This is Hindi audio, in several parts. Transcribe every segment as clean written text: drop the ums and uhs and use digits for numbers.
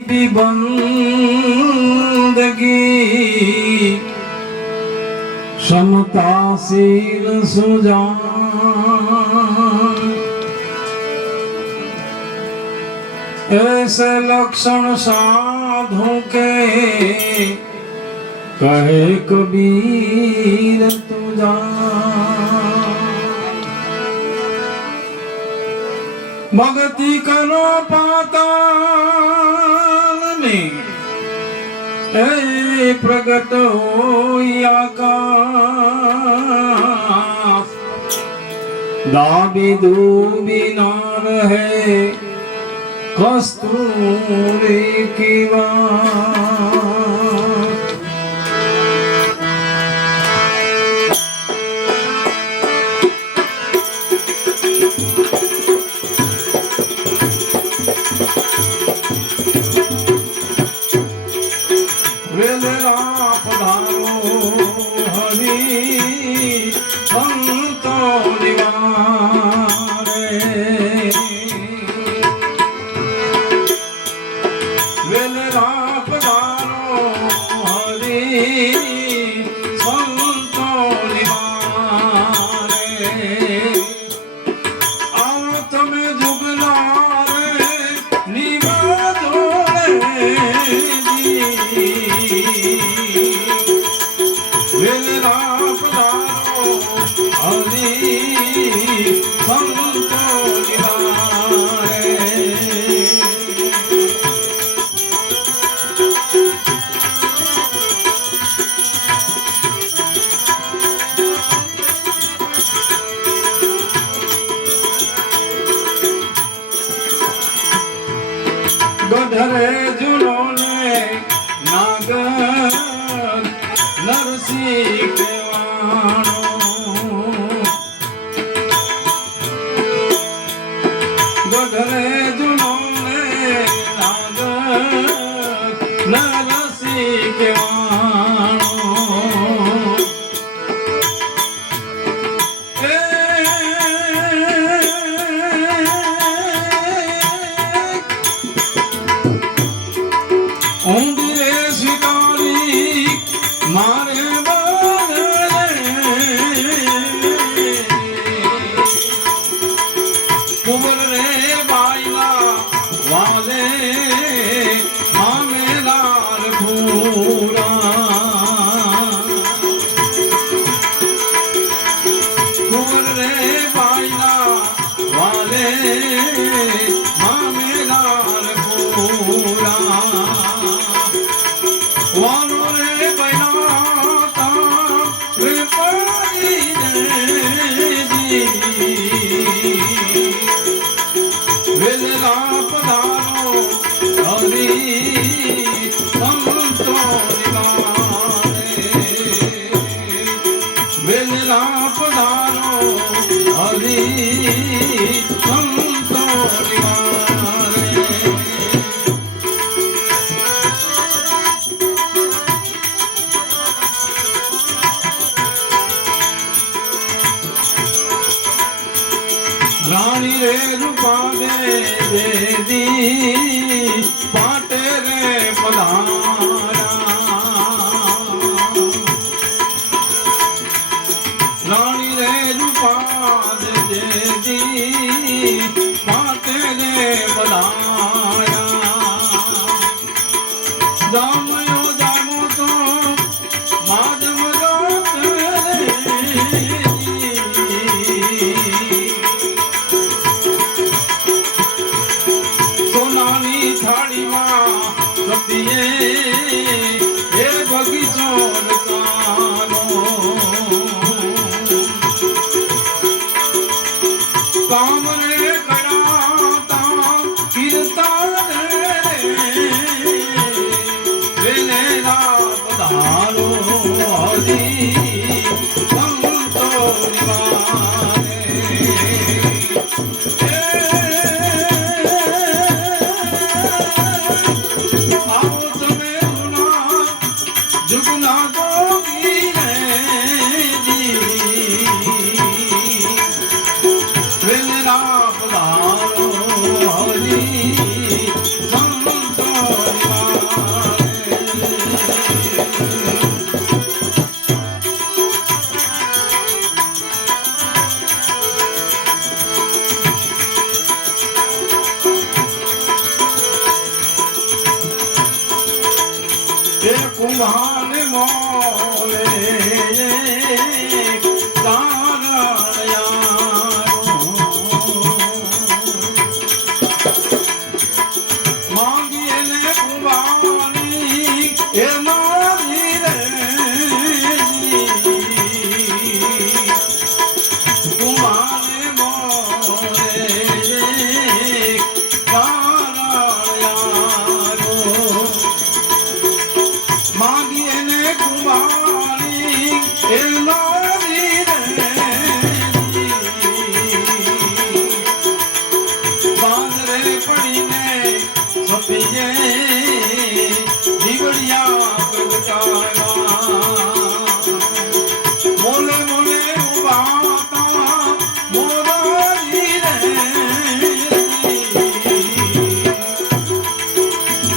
बंदगी समताशील सुजान ऐसे लक्षण साधु के कहे कबीर तुझा भक्ति करो पाताल में ऐ प्रगट होई आकाश दाबी दूबी ना रहे कस्तूरी की बात वेलरा पधारो हरि संतो निवारे वेलरा पधारो हरि संतो निवारे आओ तमे जुगलारे निवादोरे वेलरा पधारो हरि संतो निवारे गधरे जुलोने नागर नरसिंह केवाणो गधरे जुलोने नागर नरसिंह केवाणो ऊंधे शिकारी मारे कुंवर रे बाइला वाले मामे लाल भूरा कुंवर रे बाइला वाले मामे लाल भूरा वानो रे बैनाता वे पानी देवी वेलरा पधारो हरि संतो निवारे वेलरा पधारो हरि संतो निवारे रानी रे रूपा दे दी पाटे रे पधारा रानी रे रूपा दे दी पाटे रे पधारा जामयो जामो तो माधव थाड़ी मां सतिए हे बगीचो कानो काम रे कराता कीर्तन रे એ કુંભાર મોલે માંગીએ ને કુંભારની એ મારી રે કુંભાર મોલે માંગીએ ને કુંભારી એ મારી રે બાંધરે પડીને સપીએ દીવડિયા પ્રગટાવ્યા મોલે મોલે ઉભાતા મોરારી રે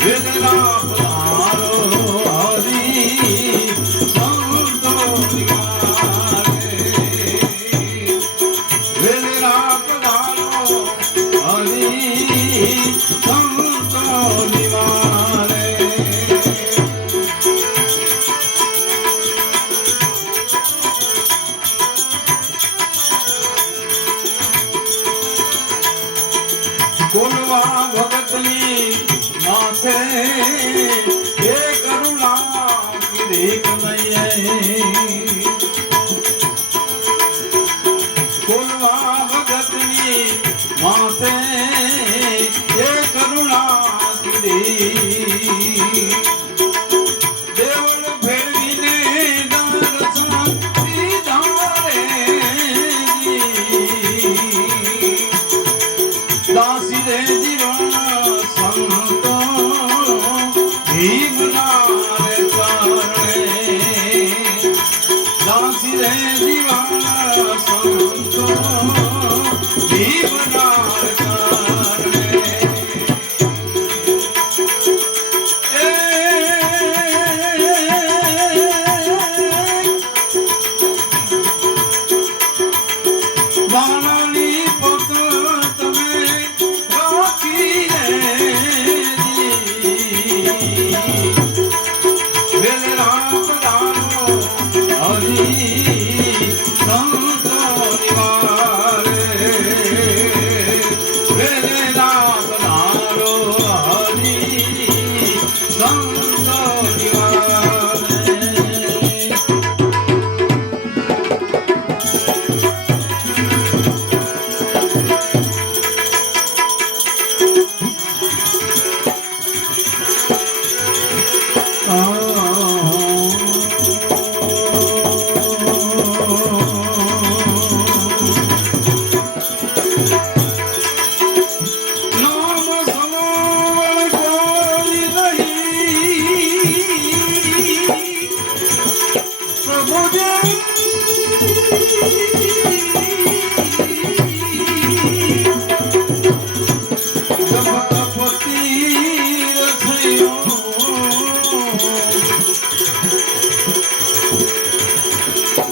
વેદના પધારો હરી સંતો નિવારે વેદના પધારો હરી સંતો નિવારે બોલવા ભગતની માથે હે કરુણા કિરીટ નયે બોલવા ભગતની માથે હે કરુણા કિરીટ દેવળ ફેરવીને દર્શન દીધા રે દાસી રે જીવન સંતો ભીમના રે ચરણે દાસી રે જીવન સંતો ભીમના રે ચરણે બાણાની પોત તમે રાખી વેલરા પધારો હરી સંતો નિવારે વેલરા પધારો હરી સંતો નિવારે નામ સમોવણ કોઈ નહીં પ્રભુ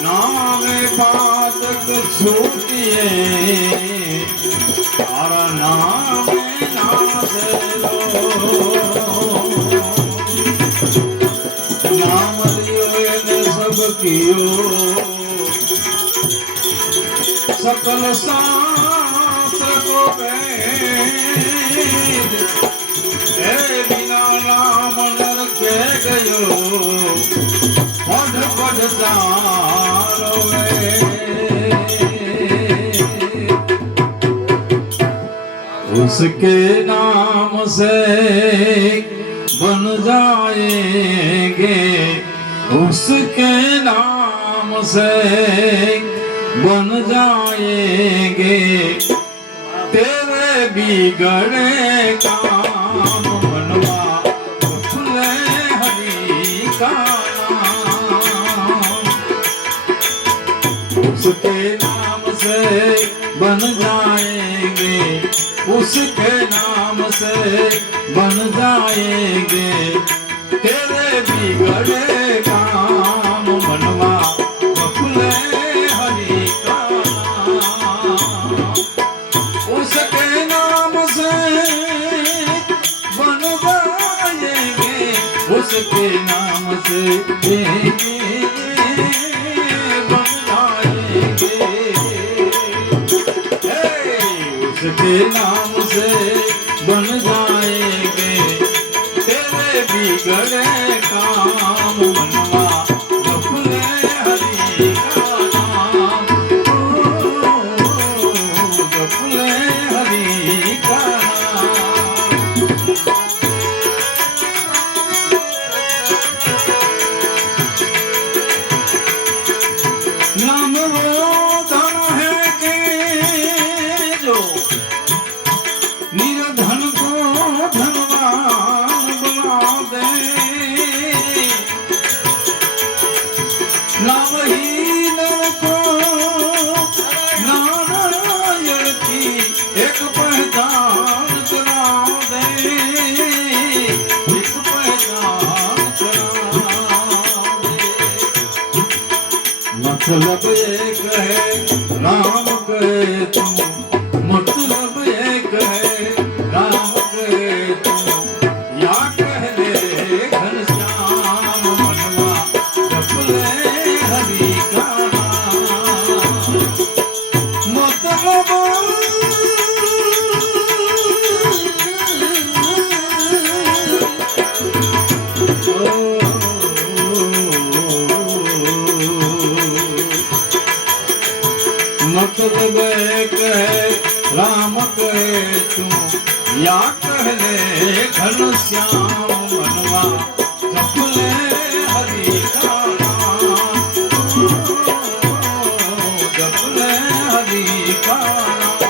નામે પાતક છૂટીએ તારા નામે નાસેલો નામ લિયો એને સબ કિયો सकल शास्त्र को वेद हे बिना राम नर के गयो पढ़ पढ़ जानो उसके नाम से बन जाएंगे उसके नाम से बन जाएंगे तेरे बिगड़े काम बनवा खुले हरि का नाम उसके नाम से बन जाएंगे उसके नाम से बन जाएंगे तेरे बिगड़े काम बनवा खुले हरि का नाम उसके नाम से बन जाएंगे उसके नाम से बन जाएंगे, उसके नाम से बन जाएंगे तेरे बिगड़े काम मनवा जप ले हरि का नाम, जप ले हरि का नाम। नाम वो धन है कि जो निर्धन को धनवान बना दे, नाम ही नर को नारायण की एक पहचान करा दे, एक पहचान करा दे। मतलब एक है राम कहे तुम, मतलब एक है राम कहे तुम, या कह ले घनश्याम मनवा जप ले हरि का नाम। मतलब मतलब एक है राम कहे तुम, या कह ले घनश्याम मनवा जप ले हरि का नाम, जप ले हरि का नाम।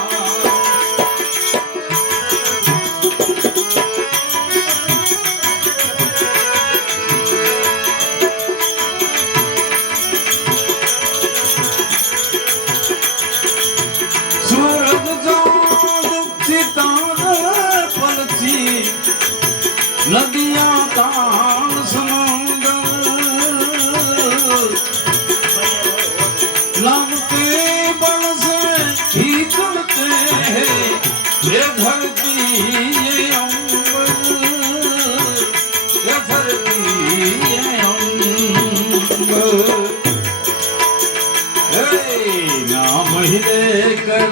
सूरज चाँद सितारे पलची, नदियाँ तान समंदर, नाम के बल से ही चलते हैं ये धरती ये अंबर, ये धरती ये अंबर। नाम ही लेकर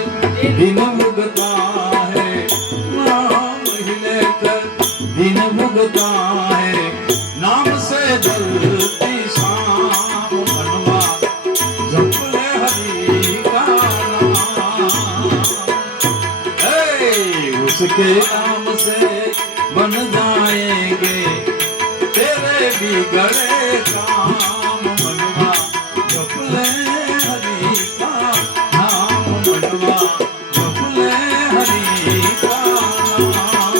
दिन उगता है, नाम ही लेकर दिन उगता है, नाम से जलती शाम मनवा जप ले हरि का नाम। उसके नाम से बन जाएंगे तेरे बिगड़े काम मनवा जप ले हरि का नाम, मनवा जप ले हरि का नाम।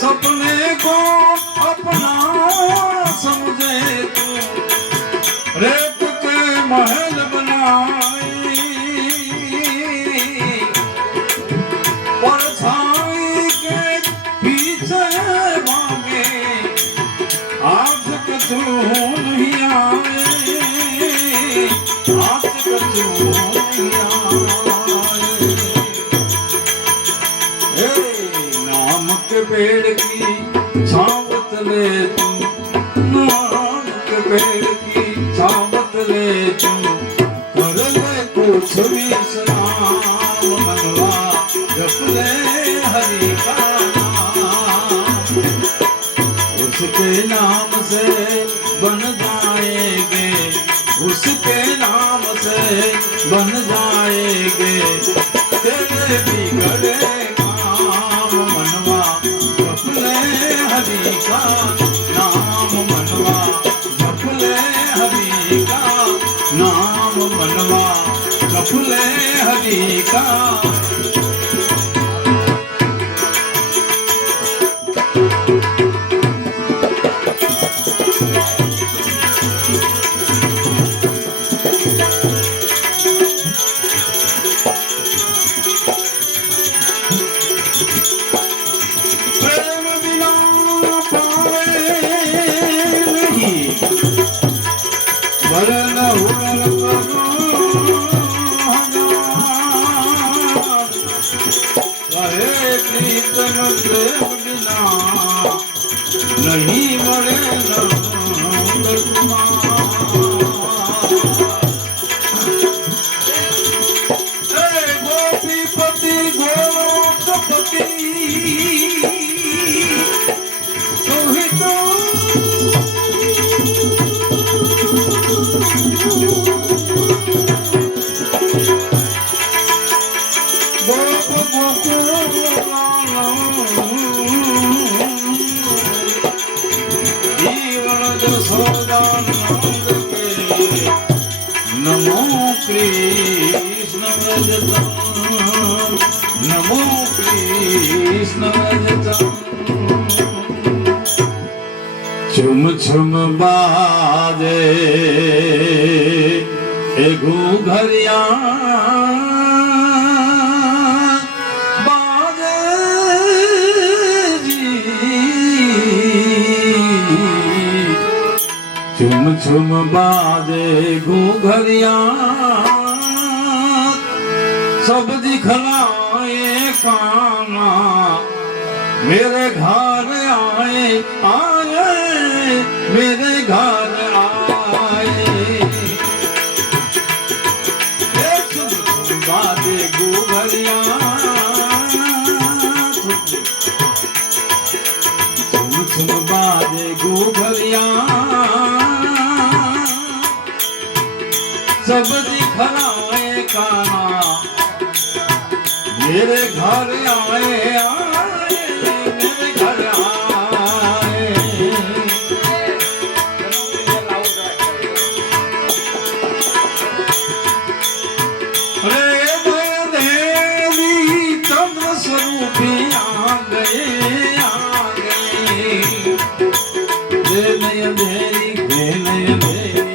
सपने को अपना समझे तू, रेत के महल बनाए, परछाई के पीछे भागे, आज कछु नहीं आए, आज कछु नहीं आए। नाम के पेड़ की छाँव तले तुम, नाम के पेड़ की छाँव तले तुम, कर ले कुछ विश्राम मनवा जप ले हरि का नाम। उसके नाम से बन जाएंगे, उसके नाम से बन जाएंगे तेरे बिगड़े काम मनवा जप ले हरि का नाम, मनवा जप ले हरि का नाम, मनवा जप ले हरि का। वरण हुरण करो कृष्ण व्रजतम नमो कृष्ण व्रजतम छुम छुम बाजे घूघरिया बाजे जी छुम छुम बाजे घूघरिया सब दिखलाए काना मेरे घर आए आए मेरे घर आए बाजे घूघरिया छुम छुम बाजे घूघरिया सब दिखलाए काना मेरे घर आए आए मेरे घर आए रे देवी चंद्र स्वरूपी आ गए हे नयन धेरी हे नयन धेरी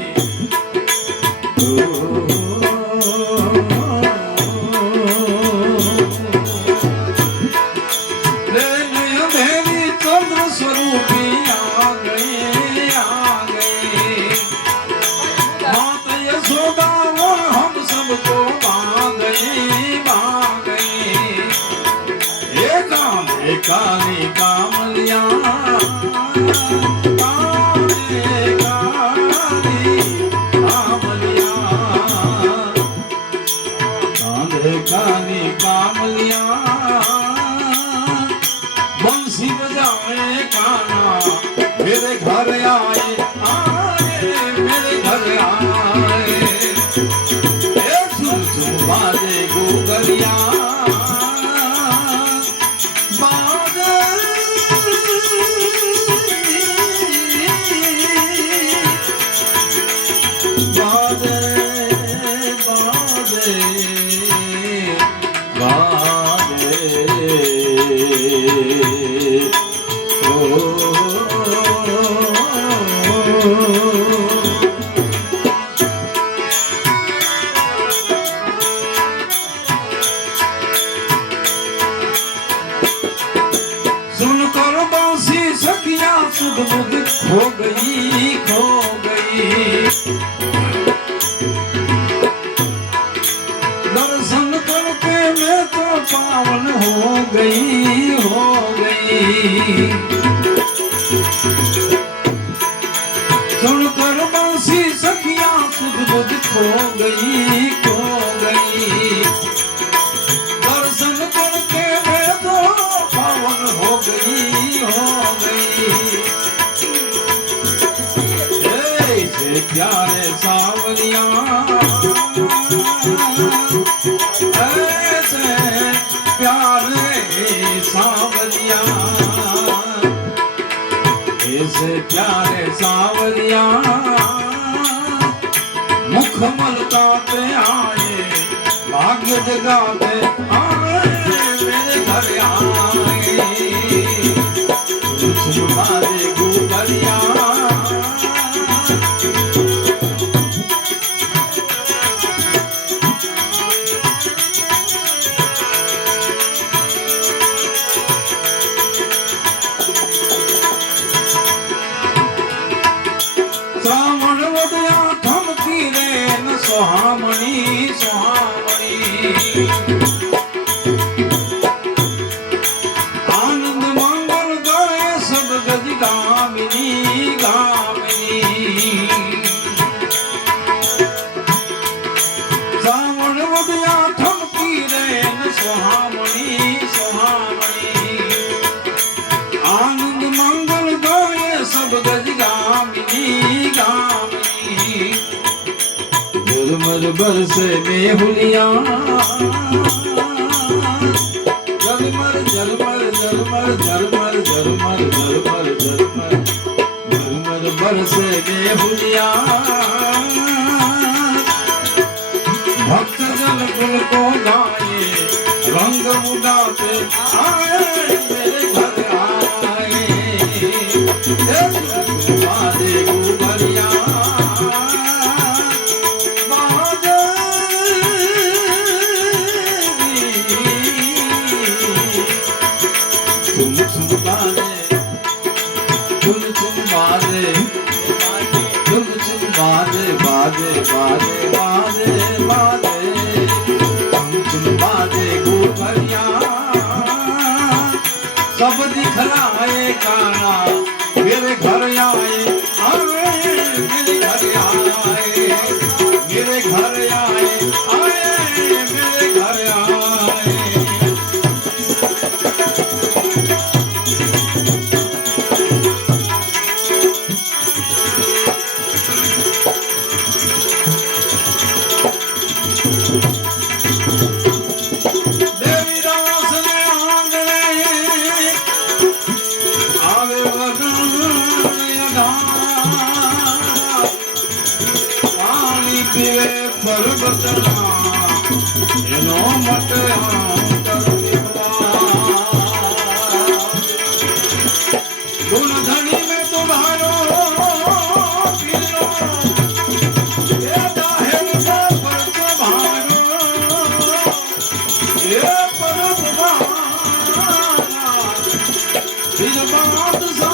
काली कामलिया काली कामलिया बंसी बजाए काना मेरे घर आए आए मेरे घर आए सुन सुन बाजे घूघरिया सुनकर बांसी सखियां सुध बुध खो गई दर्शन करके मैं तो पावन हो गई सुनकर बांसी सखियां सुध बुध खो गई दर्शन करके मैं तो पावन हो गई ऐसे प्यारे सावरिया ऐसे प्यारे सावरिया ऐसे प्यारे सावरिया मुख मलकाते आए भाग्य जगाते आए मेरे घर आए बाजे घूघरिया श्रावण वदया ठमकी रे न सुहामणी आनंद मंगल गाए सब गज गामिनी श्रावण वदया ठमकी रे न सुहामणी आनंद मंगल गाए सब गज गामिनी झरमर बरसे मेहुलिया झरमर झरमर झरमर झरमर झरमर झरमर झरमर झरमर बरसे मेहुलिया आए मेरे घर आए बाजे गुबरिया बाजे तुम बाजे तुम बाजे तुम बाजे बाजे बाजे बाजे बाजे तुम बाजे गुबरिया सब दिखलाए काना मेरे घर आए मेरे घर आए मेरे घर आए मेरे घर आए देवी दास ने आंगणे आवे पानी पीवे पर्वतना एनो मटे गुण धनी में तुम्हारो पीरो ये दाहिर का पर्व भारो ये पर्व भारा फिर बात सा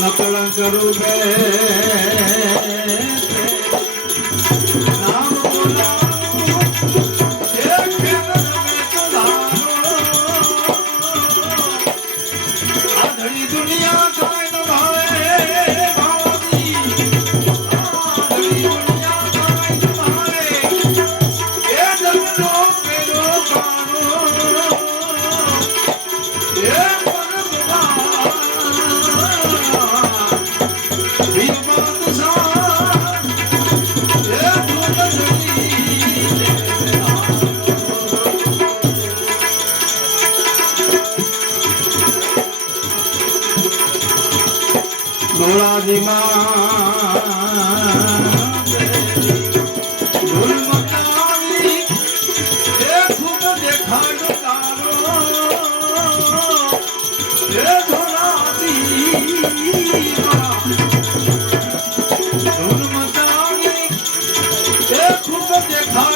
नकल करू नाम बोलाऊं एक नजर में चुधारो आधड़ी दुनिया कायन भाए भावी आधड़ी दुनिया कायन भाए ये जगनो पेरो कारो ये पर्व ढोलाजी ढोल मचावी खूब देखा ढोलाजी ढोल मचावी खूब देखा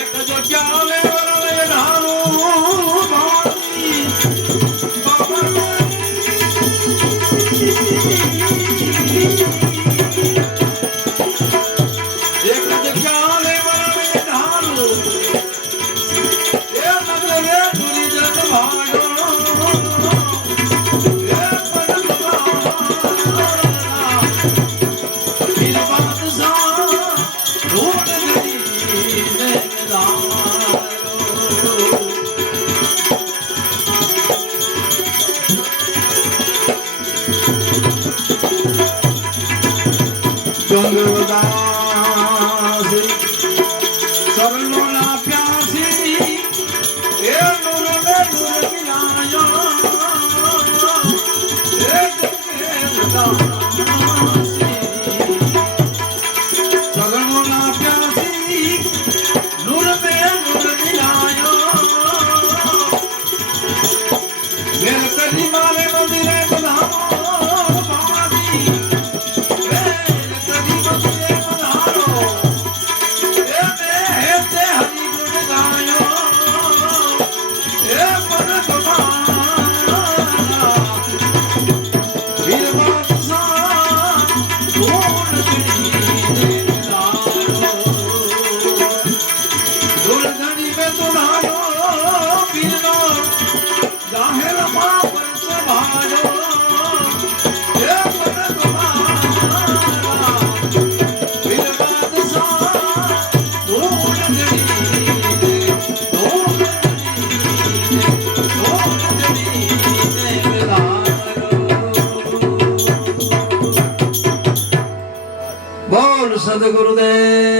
एक जो जावे वाले ढालो एक जगाले वाले ढालो ये नगरे तुरी जग भागो ये पड़वा फिर बात सा ढूंढ गई जंगलदासी सरलोला प्यासी ए नूर में नूर मिलायो ए जंगलदासी सरलोला प्यासी नूर में नूर मिलायो मेरे कली माले मंदिरे बधाओ बोल सदगुरुदेव